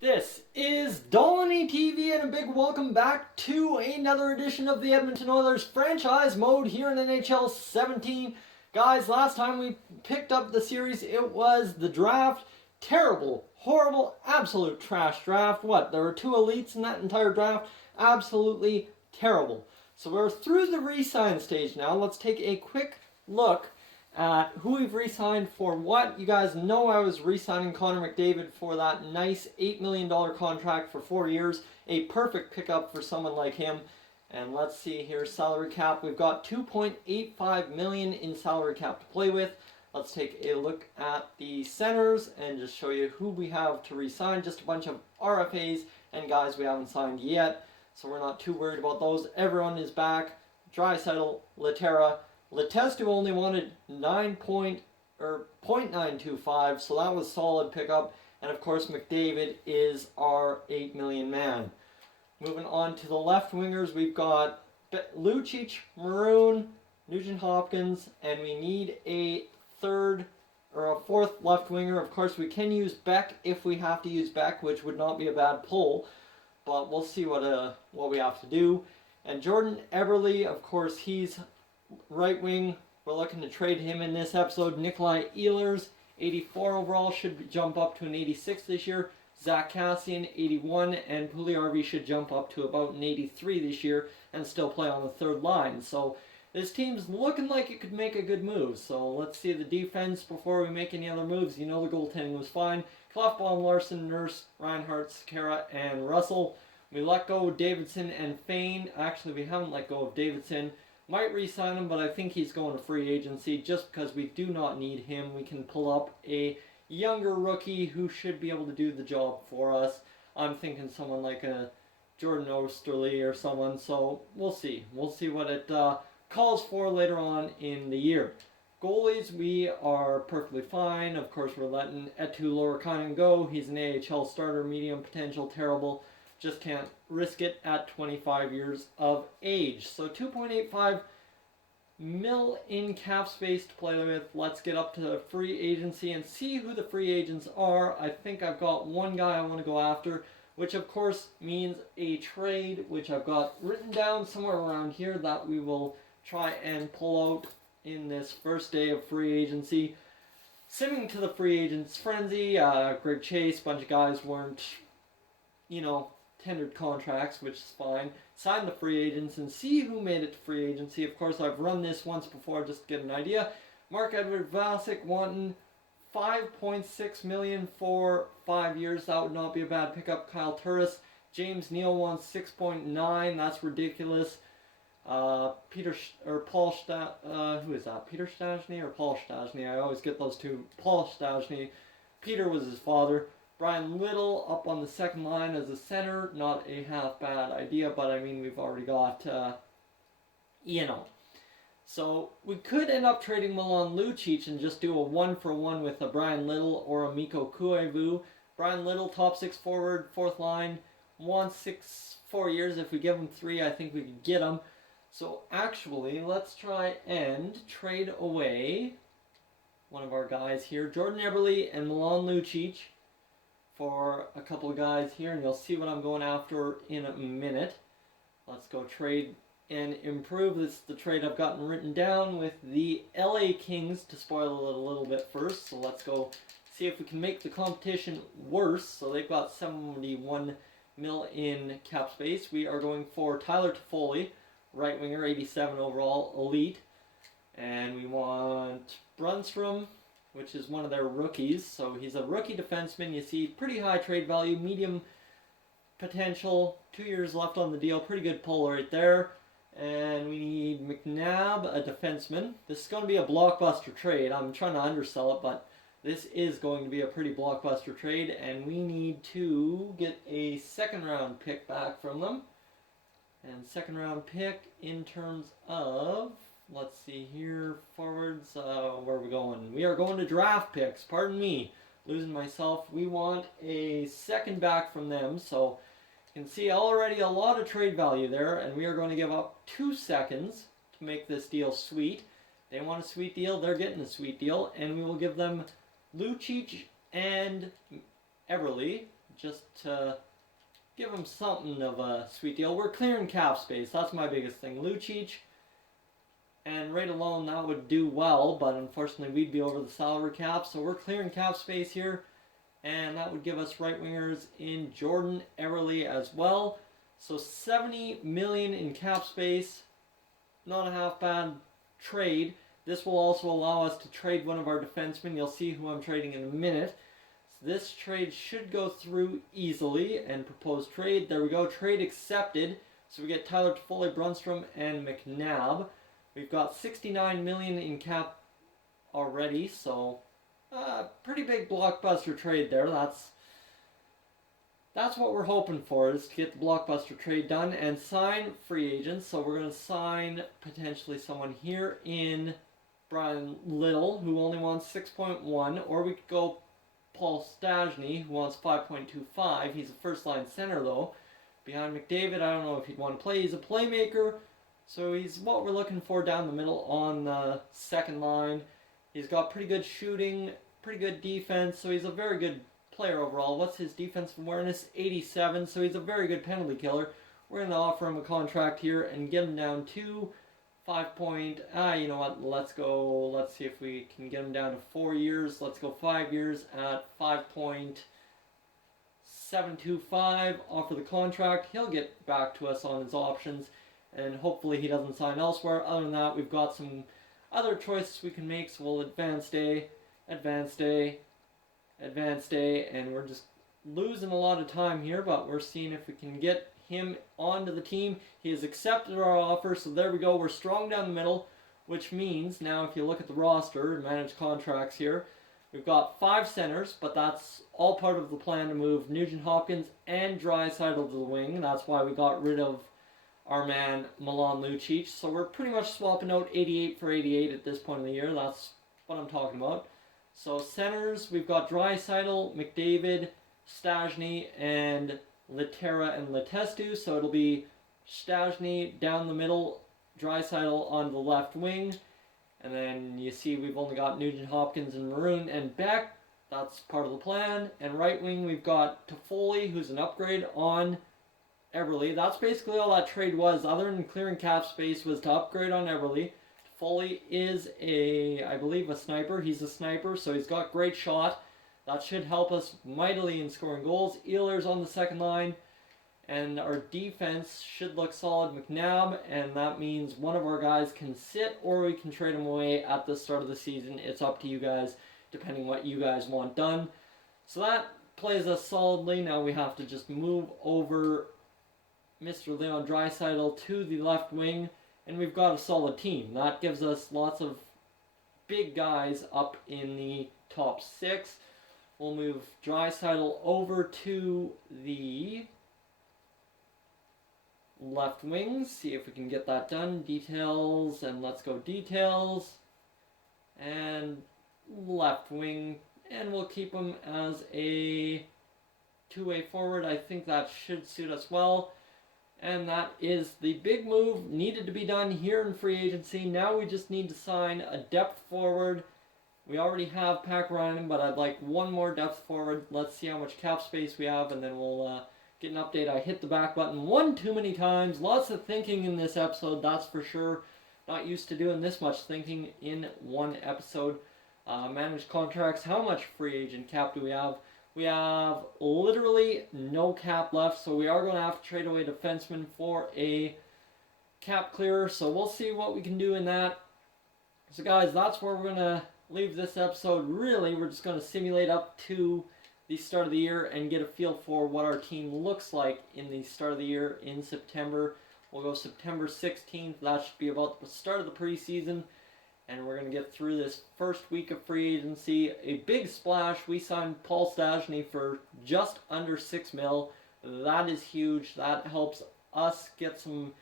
This is Dolany TV and a big welcome back to another edition of the Edmonton Oilers franchise mode here in NHL 17. Guys, last time we picked up the series, it was the draft. Terrible, horrible, absolute trash draft. What, there were two elites in that entire draft? Absolutely terrible. So we're through the re-sign stage now. Let's take a quick look at who we've re-signed for what. You guys know I was re-signing Connor McDavid for that nice $8 million contract for 4 years. A perfect pickup for someone like him. And let's see here, salary cap. We've got $2.85 million in salary cap to play with. Let's take a look at the centers and just show you who we have to re-sign. Just a bunch of RFAs and guys we haven't signed yet. So we're not too worried about those. Everyone is back. Draisaitl, Laterra. Letestu only wanted 0.925, so that was solid pickup. And of course, McDavid is our $8 million man. Moving on to the left wingers, we've got Lucic, Maroon, Nugent Hopkins, and we need a third or a fourth left winger. Of course, we can use Beck if we have to use Beck, which would not be a bad pull, but we'll see what we have to do. And Jordan Eberle, of course, he's right wing. We're looking to trade him in this episode. Nikolai Ehlers, 84 overall, should jump up to an 86 this year. Zach Cassian, 81, and Puljujarvi should jump up to about an 83 this year and still play on the third line. So this team's looking like it could make a good move. So let's see the defense before we make any other moves. You know the goaltending was fine. Klefbom, Larson, Nurse, Reinhart, Sekera, and Russell. We let go of Davidson and Fane. Actually, we haven't let go of Davidson. Might re-sign him, but I think he's going to free agency just because we do not need him. We can pull up a younger rookie who should be able to do the job for us. I'm thinking someone like a Jordan Osterley or someone, so we'll see. We'll see what it calls for later on in the year. Goalies, we are perfectly fine. Of course, we're letting Eetu Lorikainen go. He's an AHL starter, medium potential, terrible. Just can't risk it at 25 years of age. So 2.85 mil in cap space to play with. Let's get up to free agency and see who the free agents are. I think I've got one guy I want to go after, which of course means a trade, which I've got written down somewhere around here that we will try and pull out in this first day of free agency. Simming to the free agents frenzy, Greg Chase, bunch of guys weren't, tendered contracts, which is fine. Sign the free agents and see who made it to free agency. Of course, I've run this once before just to get an idea. Marc-Edouard Vlasic wanting $5.6 million for 5 years. That would not be a bad pickup. Kyle Turris. James Neal wants 6.9. That's ridiculous. Paul who is that? Peter Stastny or Paul Stastny? I always get those two. Paul Stastny. Peter was his father. Brian Little up on the second line as a center, not a half bad idea, but I mean we've already got, So we could end up trading Milan Lucic and just do a 1-for-1 with a Brian Little or a Mikko Kuivu. Brian Little, top 6 forward, fourth line, wants 4 years. If we give him 3, I think we could get him. So actually, let's try and trade away one of our guys here, Jordan Eberle and Milan Lucic, for a couple of guys here, and you'll see what I'm going after in a minute. Let's go trade and improve. This is the trade I've gotten written down with the LA Kings, to spoil it a little bit first. So let's go see if we can make the competition worse. So they've got 71 mil in cap space. We are going for Tyler Toffoli, right winger, 87 overall, elite. And we want Brunstrom, which is one of their rookies. So he's a rookie defenseman. You see pretty high trade value, medium potential, 2 years left on the deal. Pretty good pull right there. And we need McNabb, a defenseman. This is going to be a blockbuster trade. I'm trying to undersell it, but this is going to be a pretty blockbuster trade. And we need to get a second round pick back from them. And second round pick in terms of, let's see here, forwards, where are we going? We are going to draft picks, pardon me, losing myself. We want a second back from them, so you can see already a lot of trade value there, and we are going to give up 2 seconds to make this deal sweet. They want a sweet deal, they're getting a sweet deal, and we will give them Lucic and Eberle, just to give him something of a sweet deal. We're clearing cap space. That's my biggest thing. Lucic and right alone that would do well, but unfortunately we'd be over the salary cap. So we're clearing cap space here, and that would give us right wingers in Jordan Eberle as well. So 70 million in cap space. Not a half bad trade. This will also allow us to trade one of our defensemen. You'll see who I'm trading in a minute. So this trade should go through easily. And proposed trade. There we go. Trade accepted. So we get Tyler Toffoli, Brunstrom, and McNabb. We've got 69 million in cap already. So pretty big blockbuster trade there. That's what we're hoping for, is to get the blockbuster trade done and sign free agents. So we're going to sign potentially someone here in Brian Little, who only wants 6.1, or we could go Paul Stastny, who wants 5.25. He's a first-line center, though. Behind McDavid, I don't know if he'd want to play. He's a playmaker, so he's what we're looking for down the middle on the second line. He's got pretty good shooting, pretty good defense, so he's a very good player overall. What's his defensive awareness? 87, so he's a very good penalty killer. We're going to offer him a contract here and get him down to 5 you know what, let's see if we can get him down to 4 years. Let's go 5 years at 5.725, offer the contract. He'll get back to us on his options, and hopefully he doesn't sign elsewhere. Other than that, we've got some other choices we can make, so we'll advance day, and we're just losing a lot of time here, but we're seeing if we can get him onto the team. He has accepted our offer, so there we go. We're strong down the middle, which means now if you look at the roster and manage contracts here, we've got 5 centers, but that's all part of the plan to move Nugent Hopkins and Draisaitl to the wing. That's why we got rid of our man Milan Lucic. So we're pretty much swapping out 88 for 88 at this point in the year. That's what I'm talking about. So centers, we've got Draisaitl, McDavid, Stastny, and Lehtera and Letestu. So it'll be Stastny down the middle, Draisaitl on the left wing. And then you see we've only got Nugent Hopkins and Maroon and Beck. That's part of the plan. And right wing, we've got Toffoli, who's an upgrade on Eberle. That's basically all that trade was, other than clearing cap space, was to upgrade on Eberle. Foley is I believe, a sniper. He's a sniper, so he's got great shot. That should help us mightily in scoring goals. Ehlers on the second line, and our defense should look solid. McNabb, and that means one of our guys can sit, or we can trade him away at the start of the season. It's up to you guys, depending what you guys want done. So that plays us solidly. Now we have to just move over Mr. Leon Draisaitl to the left wing. And we've got a solid team. That gives us lots of big guys up in the top 6. We'll move Draisaitl over to the left wing. See if we can get that done. Details, and let's go details. And left wing. And we'll keep him as a two-way forward. I think that should suit us well. And that is the big move needed to be done here in free agency. Now we just need to sign a depth forward. We already have Pat Ryan, but I'd like one more depth forward. Let's see how much cap space we have, and then we'll get an update. I hit the back button one too many times. Lots of thinking in this episode, that's for sure. Not used to doing this much thinking in one episode. Managed contracts. How much free agent cap do we have? We have literally no cap left, so we are going to have to trade away defensemen for a cap clearer. So we'll see what we can do in that. So guys, that's where we're going to leave this episode. Really, we're just going to simulate up to the start of the year and get a feel for what our team looks like in the start of the year in September. We'll go September 16th. That should be about the start of the preseason. And we're going to get through this first week of free agency. A big splash. We signed Paul Stastny for just under $6 million. That is huge. That helps us get some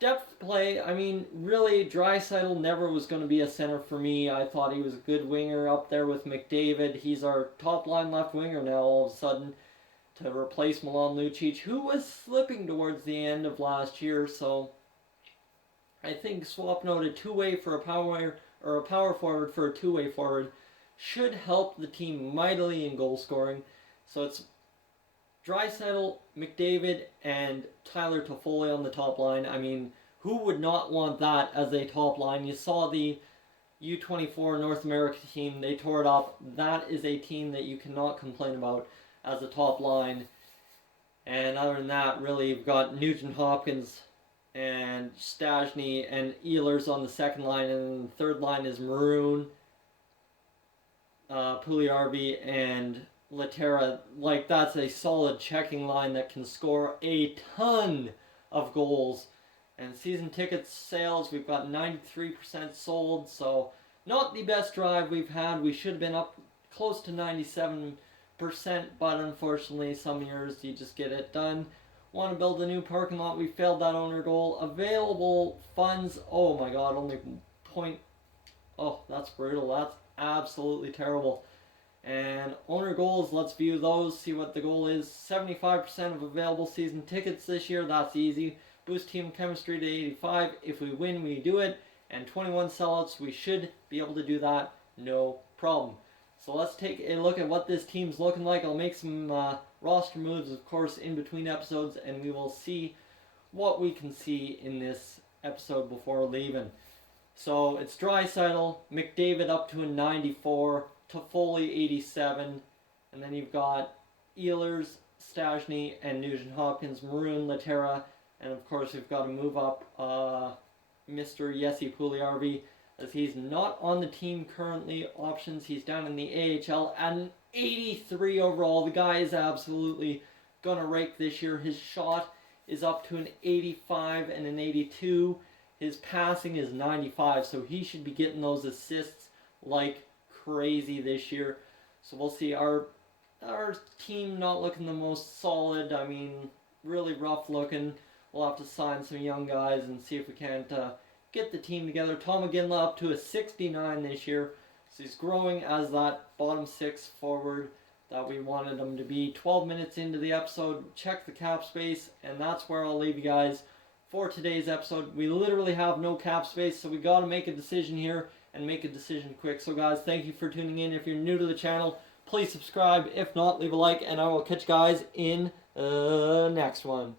depth play. I mean, really, Draisaitl never was going to be a center for me. I thought he was a good winger up there with McDavid. He's our top line left winger now all of a sudden to replace Milan Lucic, who was slipping towards the end of last year. So I think swapping out a two-way for a power forward for a two-way forward should help the team mightily in goal scoring. So it's Draisaitl, McDavid, and Tyler Toffoli on the top line. I mean, who would not want that as a top line? You saw the U24 North America team, they tore it up. That is a team that you cannot complain about as a top line. And other than that, really, you've got Nugent Hopkins and Stastny and Ehlers on the second line, and the third line is Maroon, Puljujarvi, and Laterra. Like, that's a solid checking line that can score a ton of goals. And season ticket sales, we've got 93% sold, so not the best drive we've had. We should have been up close to 97%, but unfortunately, some years you just get it done. Want to build a new parking lot, we failed that owner goal. Available funds, oh my god, only point. Oh, that's brutal. That's absolutely terrible. And owner goals, let's view those, see what the goal is. 75% of available season tickets this year, that's easy. Boost team chemistry to 85. If we win, we do it. And 21 sellouts, we should be able to do that, no problem. So let's take a look at what this team's looking like. I'll make some roster moves, of course, in between episodes, and we will see what we can see in this episode before leaving. So it's Draisaitl, McDavid up to a 94, Toffoli 87, and then you've got Ehlers, Stastny, and Nugent Hopkins, Maroon, Laterra, and of course we've got to move up Mr. Jesse Puljujarvi, as he's not on the team currently. Options, he's down in the AHL at an 83 overall. The guy is absolutely gonna rake this year. His shot is up to an 85 and an 82. His passing is 95, so he should be getting those assists like crazy this year. So we'll see. Our team not looking the most solid. I mean, really rough looking. We'll have to sign some young guys and see if we can't get the team together. Tom McGinley up to a 69 this year. So he's growing as that bottom six forward that we wanted him to be. 12 minutes into the episode, check the cap space, and that's where I'll leave you guys for today's episode. We literally have no cap space, so we got to make a decision here and make a decision quick. So guys, thank you for tuning in. If you're new to the channel, please subscribe. If not, leave a like, and I will catch you guys in the next one.